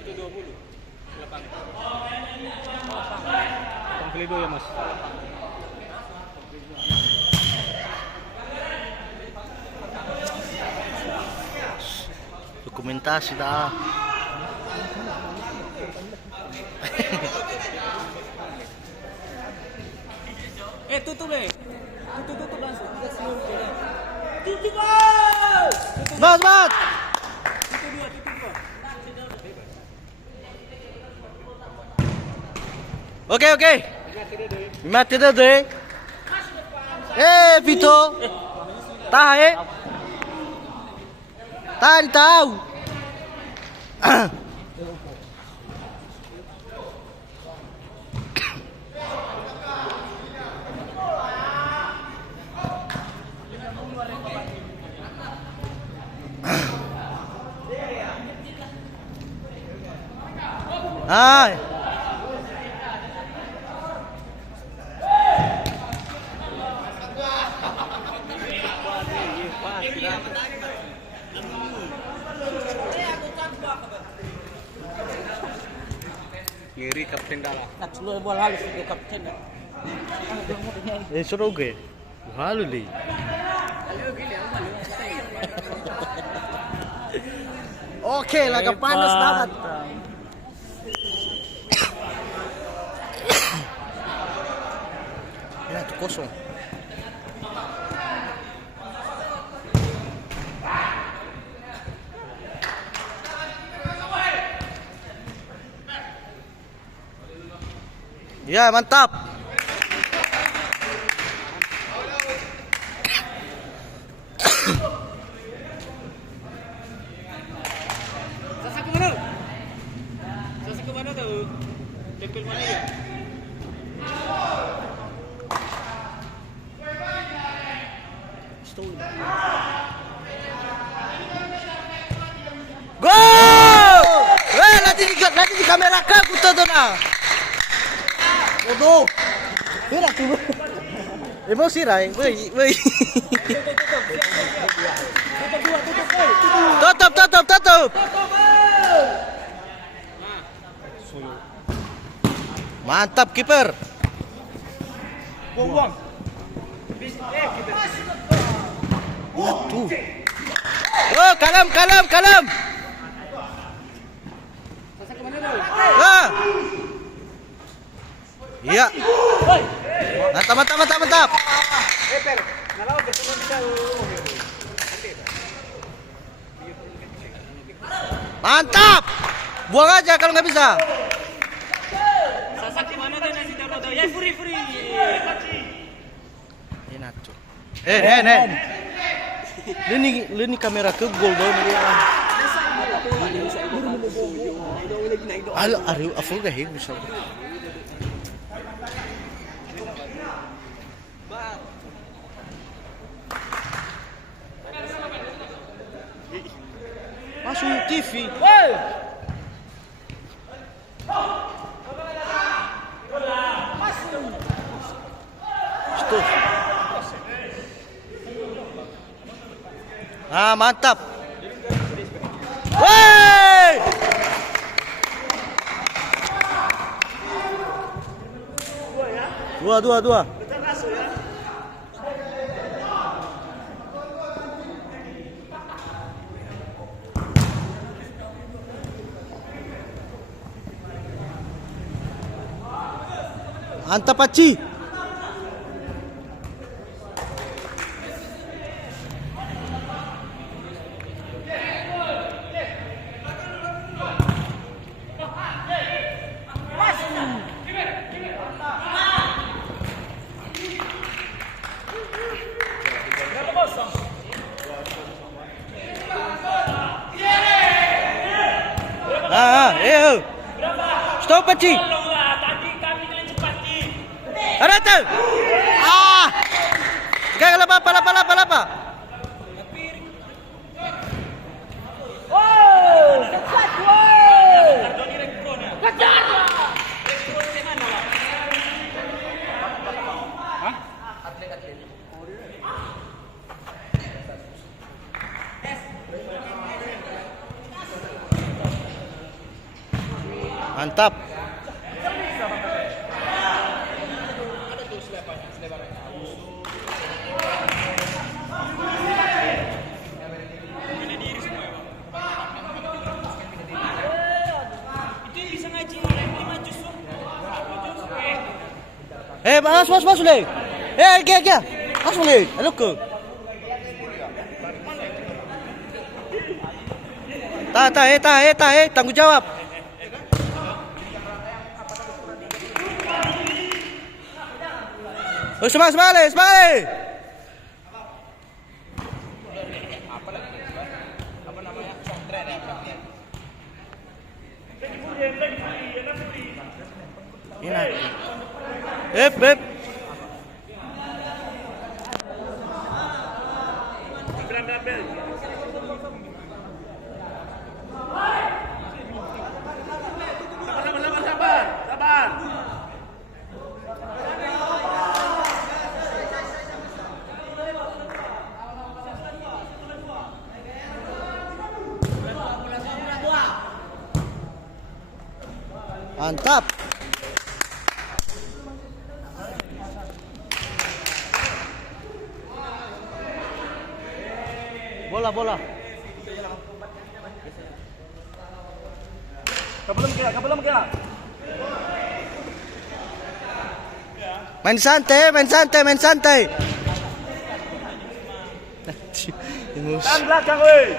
Itu 20. Lapang. Lapang kali 2 ya, Mas. Dokumentasi dah. Tutup deh. Tutup langsung. Kita senyum dia. Bas, bas. Tutup dua. Okey. Mati dah deh. Vito. Tahan. Tahan tahu. Hai. Ngiri kapten dalam. Nak selalu bola halus ke kapten. Suruh ke? Halu li. Okey, laga panas banget. Ya, itu kosong. Ya, mantap. Sasa ke mana tu? Tempel mana dia? Gol! Nanti di kamera aku tu na. Bodoh. Berak tu. Emosi rai. Wei. Tutup. Mantap kiper. Buang. Tuh. Oh, kalem. Sasa ke mana tu? Iya. Mantap. Per. Nalaw bertemu kita. Mantap. Buang aja kalau nggak bisa. Sasa ke mana tu nasi taruh tu? Ya free. Enak. Ini kamera ke gol dong ni. Aduh, afur dah bisa. Masuk TV. Stop. Mantap. Wey! Dua. Mantap, Paci. Stop, Paci. Tadi kami dengan cepat ni. Ada tu. Gaya lapa. Mantap. Itu bisa ngaji 5 juz loh. Mas boleh. Kia. Mas boleh. Halo ke. Tanggung jawab. Oh, semale. Enak. Hep. Sabar. Mantap. Bola. Kabelum ke? Main santai. Dan belakang weh.